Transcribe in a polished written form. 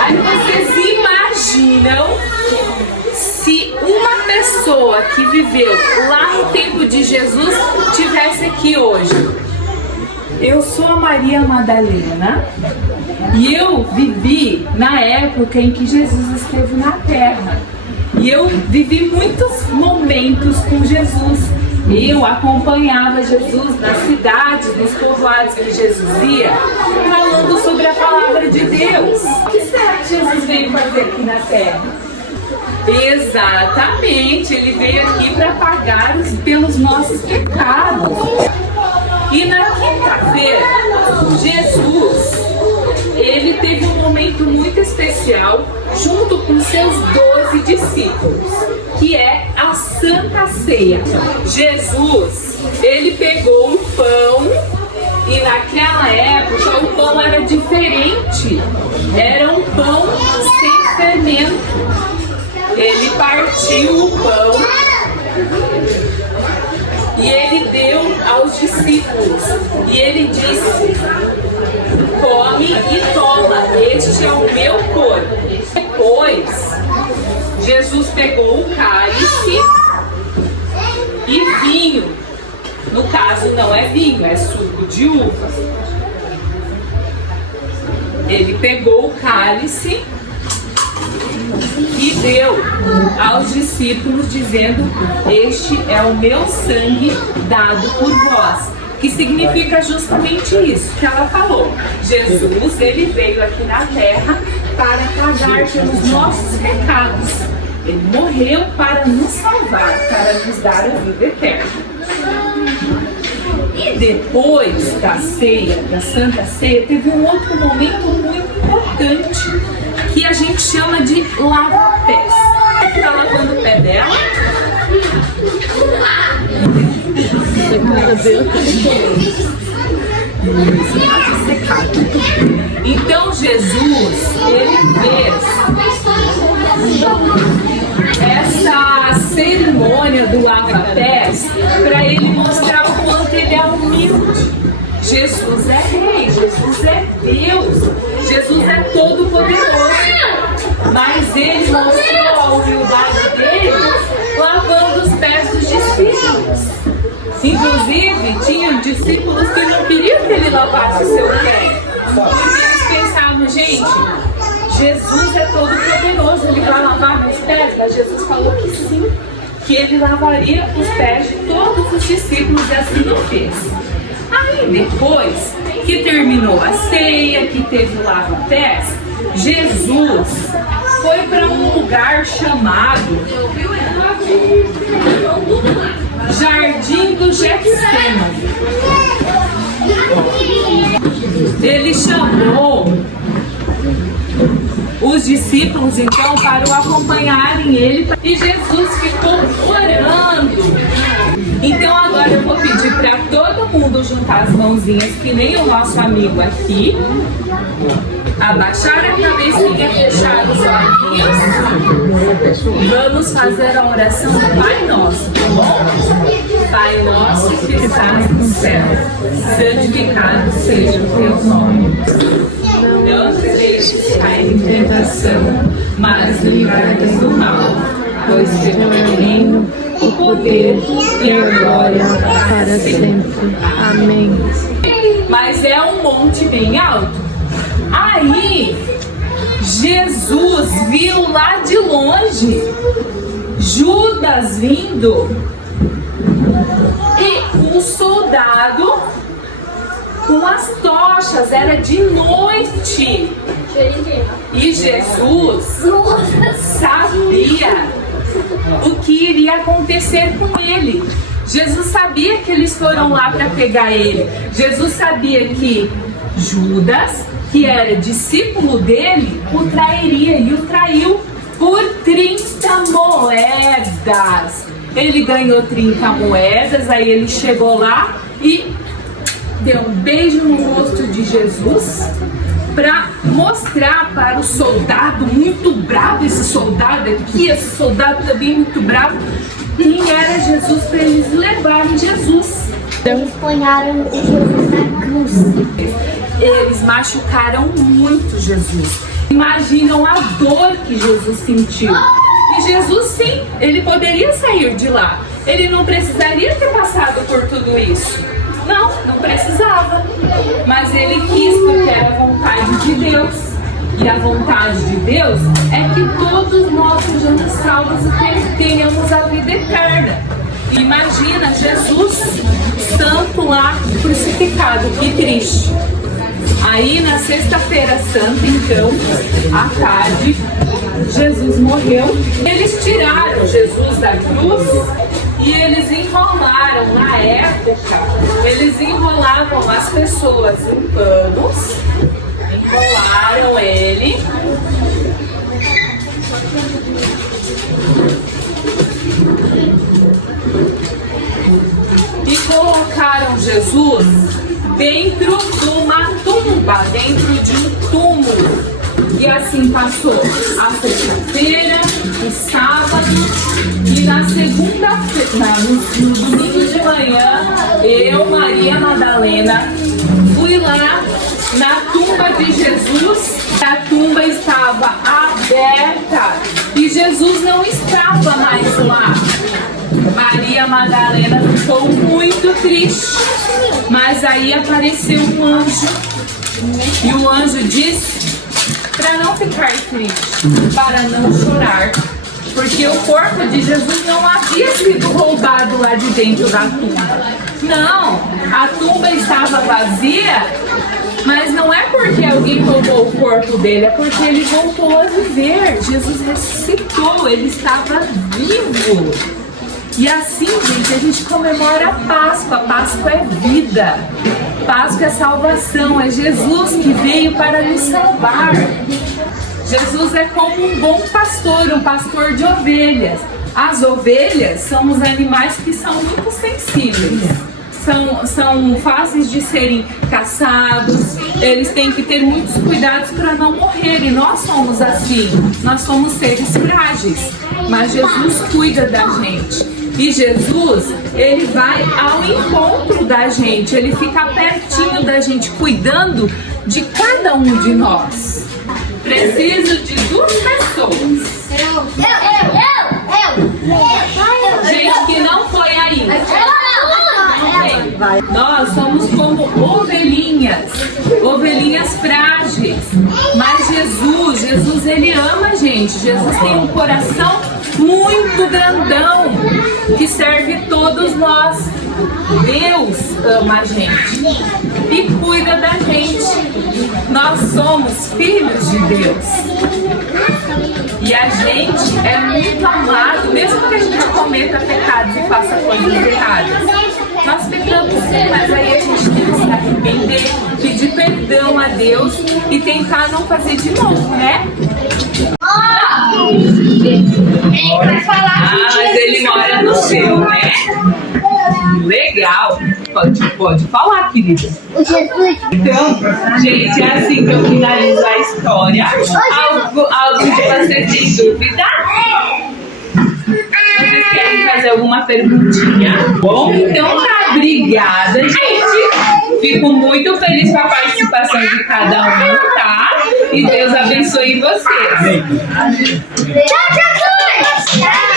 Aí vocês imaginam se uma pessoa que viveu lá no tempo de Jesus tivesse aqui hoje. Eu sou a Maria Madalena e eu vivi na época em que Jesus esteve na Terra. E eu vivi muitos momentos com Jesus. Eu acompanhava Jesus nas cidades, nos povoados que Jesus ia, falando sobre a palavra de Deus. O que será que Jesus veio fazer aqui na Terra? Exatamente, ele veio aqui para pagar pelos nossos pecados. E na quinta-feira, Jesus, ele teve um momento muito especial junto com seus 12 discípulos, que é a Santa Ceia. Jesus, ele pegou o pão e naquela época o pão era diferente, era um pão sem fermento. Ele partiu o pão e ele deu aos discípulos e ele disse: come e toma, este é o meu corpo. Depois, Jesus pegou o cálice e vinho. No caso, não é vinho, é suco de uva. Ele pegou o cálice e deu aos discípulos, dizendo: este é o meu sangue dado por vós. Que significa justamente isso que ela falou. Jesus, ele veio aqui na Terra para pagar pelos nossos pecados. Ele morreu para nos salvar, para nos dar a vida eterna. E depois da ceia, da Santa Ceia, teve um outro momento muito importante, que a gente chama de lava-pés. Está lavando o pé dela? Então Jesus, ele fez essa cerimônia do lava-pés para ele mostrar o quanto ele é humilde. Jesus é rei, Jesus é Deus, Jesus é todo poderoso, mas ele mostrou a humildade dele lavando os pés dos discípulos. Inclusive, tinham discípulos que não queriam que ele lavasse o seu pé, porque eles pensavam: gente, Jesus é todo poderoso, ele vai lavar meus pés? Mas Jesus falou que sim, que ele lavaria os pés de todos os discípulos, e assim ele fez. Aí depois que terminou a ceia, que teve o lava-pés, Jesus foi para um lugar chamado Jardim do Getsemane. Ele chamou os discípulos então para o acompanharem ele, e Jesus ficou orando. Então agora eu vou pedir para todo mundo juntar as mãozinhas, que nem o nosso amigo aqui, abaixar a cabecinha, fechar os olhinhos. Vamos fazer a oração do Pai Nosso, tá bom? Pai nosso que estás no céu, santificado seja o teu nome. Não te deixes cair em tentação, mas livrai-nos do mal, pois teu é o reino, o poder e a glória para sempre. Amém. Mas é um monte bem alto. Aí Jesus viu lá de longe Judas vindo e um soldado com as tochas, era de noite. E Jesus sabia o que iria acontecer com ele. Jesus sabia que eles foram lá para pegar ele. Jesus sabia que Judas, que era discípulo dele, o trairia, e o traiu por 30 moedas. Ele ganhou 30 moedas, aí ele chegou lá e deu um beijo no rosto de Jesus para mostrar para o soldado muito bravo, esse soldado aqui, esse soldado também muito bravo, quem era Jesus, para eles levarem Jesus. Eles ponharam Jesus na cruz. Eles machucaram muito Jesus. Imaginam a dor que Jesus sentiu. E Jesus, sim, ele poderia sair de lá. Ele não precisaria ter passado por tudo isso. Não, não precisava. Mas ele quis porque era a vontade de Deus. E a vontade de Deus é que todos nós sejamos salvos e tenhamos a vida eterna. Imagina Jesus santo lá crucificado, que triste. Aí na sexta-feira santa, então, à tarde, Jesus morreu. Eles tiraram Jesus da cruz e eles enrolaram, na época, eles enrolavam as pessoas em panos, enrolaram ele. E colocaram Jesus dentro de uma tumba, dentro de um túmulo. E assim passou a sexta-feira, o sábado, e na segunda-feira, no domingo de manhã, eu, Maria Madalena, fui lá na tumba de Jesus. A tumba estava aberta e Jesus não estava mais lá. Maria Madalena ficou muito triste, mas aí apareceu um anjo e o anjo disse para não ficar triste, para não chorar, porque o corpo de Jesus não havia sido roubado lá de dentro da tumba. Não, a tumba estava vazia, mas não é porque alguém roubou o corpo dele, é porque ele voltou a viver. Jesus ressuscitou, ele estava vivo. E assim, gente, a gente comemora a Páscoa. A Páscoa é vida. Páscoa é salvação. É Jesus que veio para nos salvar. Jesus é como um bom pastor, um pastor de ovelhas. As ovelhas são os animais que são muito sensíveis. São fáceis de serem caçados, eles têm que ter muitos cuidados para não morrerem. Nós somos assim, nós somos seres frágeis, mas Jesus cuida da gente. E Jesus, ele vai ao encontro da gente, ele fica pertinho da gente, cuidando de cada um de nós. Preciso de duas pessoas. Gente que não foi ainda. Nós somos como ovelhinhas, ovelhinhas frágeis. Mas Jesus, ele ama a gente. Jesus tem um coração muito grandão que serve todos nós. Deus ama a gente e cuida da gente. Nós somos filhos de Deus. E a gente é muito amado, mesmo que a gente cometa pecados e faça coisas erradas. Nós pecamos sim, mas aí a gente tem que se arrepender, pedir perdão a Deus e tentar não fazer de novo, né? Mas ele mora no céu, né? Legal! Pode falar, querida. Então, gente, é assim que eu finalizo a história. Algum de vocês tem dúvida? Vocês querem fazer alguma perguntinha? Bom, então tá. Obrigada, gente. Fico muito feliz com a participação de cada um, tá? E Deus abençoe vocês. Tchau, Jesus! Tchau!